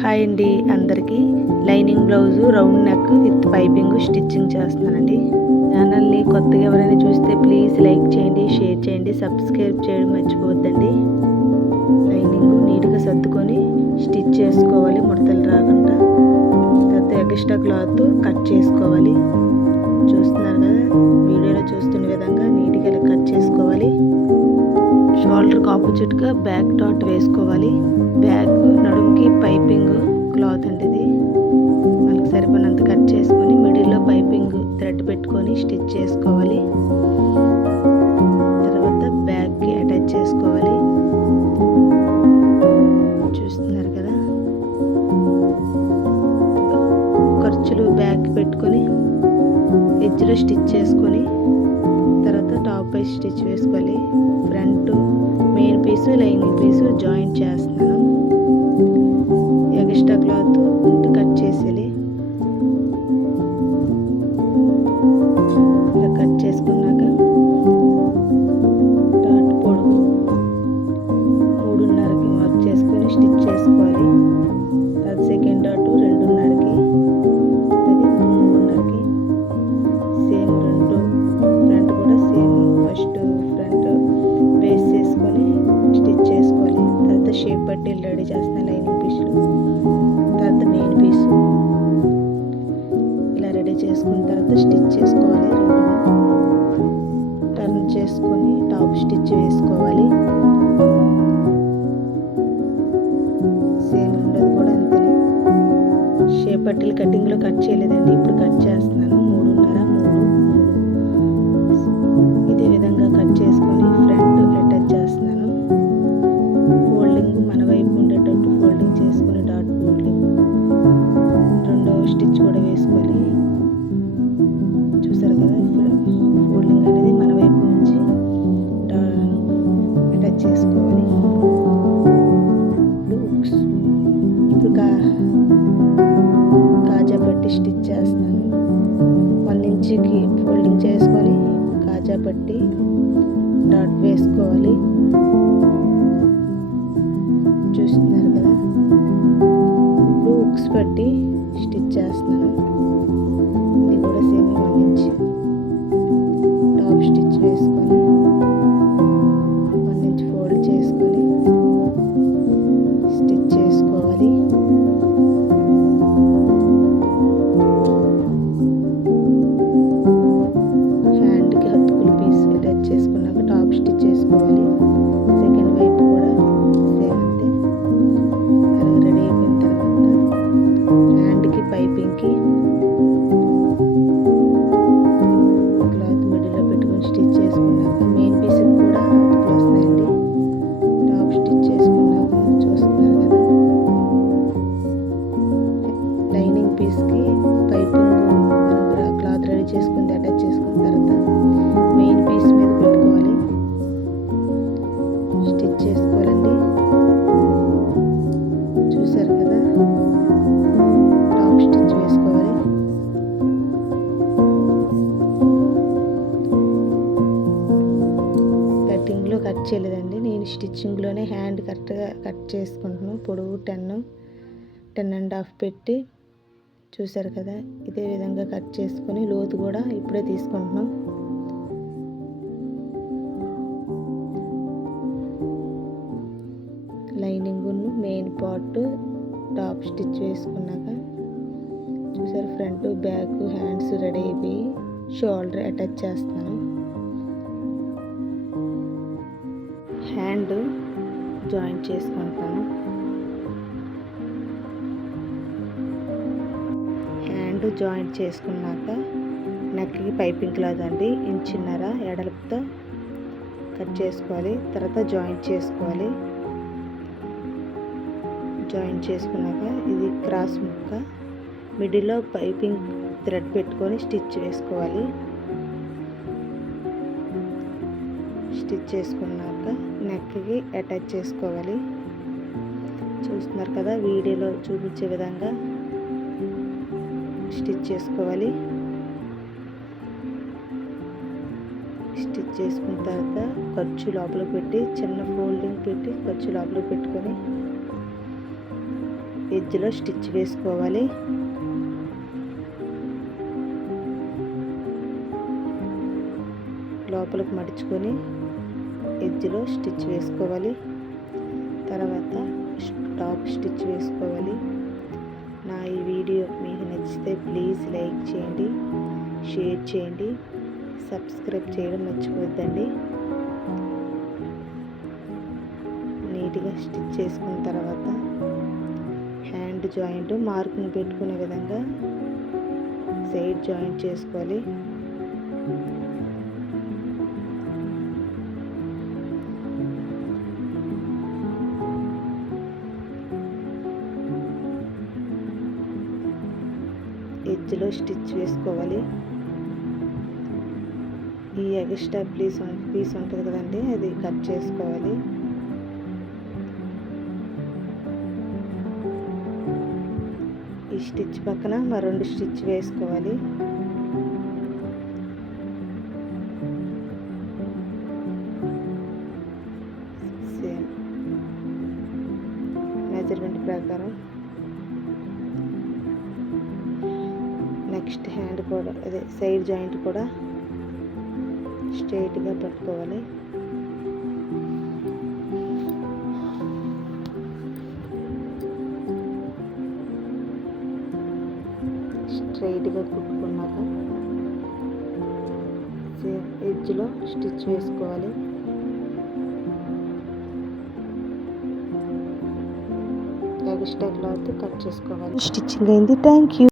Hi అండి అందరికీ. Lining blouse round neck with piping stitching చేస్తున్నానండి. ఛానల్ని కొత్తగా ఎవరైనా చూస్తే ప్లీజ్ లైక్ చేయండి షేర్ చేయండి సబ్స్క్రైబ్ చేయడం మర్చిపోవద్దండి. లైనింగ్ నీట్గా సర్దుకొని స్టిచ్ చేసుకోవాలి ముడతలు రాకుండా. తర్వాత ఎక్స్ట్రా క్లాత్ కట్ చేసుకోవాలి. చూస్తున్నారు కదా వీడియోలో చూస్తున్న విధంగా నీట్గా ఇలా కట్ చేసుకోవాలి. షోల్డర్కి ఆపోజిట్గా బ్యాక్ డాట్ వేసుకోవాలి. బ్యాక్ నడుముకి పైపింగ్ క్లాత్ అండి ఇది మనకి సరిపడినంత కట్ చేసుకొని మిడిల్లో పైపింగ్ థ్రెడ్ పెట్టుకొని స్టిచ్ చేసుకోవాలి. స్టిచ్ చేసుకొని తర్వాత టాప్ పై స్టిచ్ వేసుకోవాలి front main piece lining piece joint చేస్తున్నాను. ఎగస్ట్రా క్లాత్ ఉంటే కట్ చేసేయాలి. ఇలా కట్ చేసుకుని బట్టలు కటింగ్లో కట్ చేయలేదండి. ఇప్పుడు కట్ చేస్తున్నాను వన్ ఫోల్డింగ్ చేసుకొని కాజా పట్టి డాట్ వేసుకోవాలి. చూస్తున్నారు కదా? ఇప్పుడు ఉక్స్ పట్టి స్టిచ్ చేస్తున్నాను. కటింగ్లో నేను స్టిచ్చింగ్లోనే హ్యాండ్ కరెక్ట్గా కట్ చేసుకుంటున్నాను. పొడవు టెన్ టెన్ అండ్ హాఫ్ పెట్టి చూసారు కదా ఇదే విధంగా కట్ చేసుకొని లోతు కూడా ఇప్పుడే తీసుకుంటున్నాం. లైనింగ్ను మెయిన్ పార్ట్ టాప్ స్టిచ్ వేసుకున్నాక చూసారు ఫ్రంట్ బ్యాక్ హ్యాండ్స్ రెడీ అయిపోయి షోల్డర్ అటాచ్ చేస్తున్నాను. జాయింట్ చేసుకుంటాను. హ్యాండ్ జాయింట్ చేసుకున్నాక నెక్కి పైపింగ్ క్లాత్ అండి ఇంచిన్నర ఎడలపుతో కట్ చేసుకోవాలి తర్వాత జాయింట్ చేసుకోవాలి. జాయింట్ చేసుకున్నాక ఇది క్రాస్ ముక్క మిడిల్లో పైపింగ్ థ్రెడ్ పెట్టుకొని స్టిచ్ వేసుకోవాలి. స్టిచ్ చేసుకున్నాక నెక్కి అటాచ్ చేసుకోవాలి. చూస్తున్నారు కదా వీడియోలో చూపించే విధంగా స్టిచ్ చేసుకోవాలి. స్టిచ్ చేసుకున్న తర్వాత ఖర్చు లోపల పెట్టి చిన్న ఫోల్డింగ్ పెట్టి ఖర్చు లోపల పెట్టుకొని ఎడ్జ్లో స్టిచ్ వేసుకోవాలి. లోపలికి మడుచుకొని ఎడ్జ్లో స్టిచ్ వేసుకోవాలి. తర్వాత టాప్ స్టిచ్ వేసుకోవాలి. నా ఈ వీడియో మీకు నచ్చితే ప్లీజ్ లైక్ చేయండి షేర్ చేయండి సబ్స్క్రైబ్ చేయడం మర్చిపోద్దండి. నీట్గా స్టిచ్ చేసుకున్న తర్వాత హ్యాండ్ జాయింట్ మార్కుని పెట్టుకునే విధంగా సైడ్ జాయింట్ చేసుకోవాలి. ఎడ్జ్లో స్టిచ్ వేసుకోవాలి. ఈ ఎక్స్ట్రా పీస్ పీస్ ఉంటుంది కదండి అది కట్ చేసుకోవాలి. ఈ స్టిచ్ పక్కన మా రెండు స్టిచ్ వేసుకోవాలి. సేమ్. మెజర్మెంట్ ప్రకారం. నెక్స్ట్ హ్యాండ్ కూడా అదే సైడ్ జాయింట్ కూడా స్ట్రైట్గా పట్టుకోవాలి. స్ట్రైట్గా కుట్టుకున్నాక ఎడ్జ్లో స్టిచ్ వేసుకోవాలి. ఎక్స్ట్రా క్లాత్ కట్ చేసుకోవాలి. స్టిచ్చింగ్ అయింది. Thank you.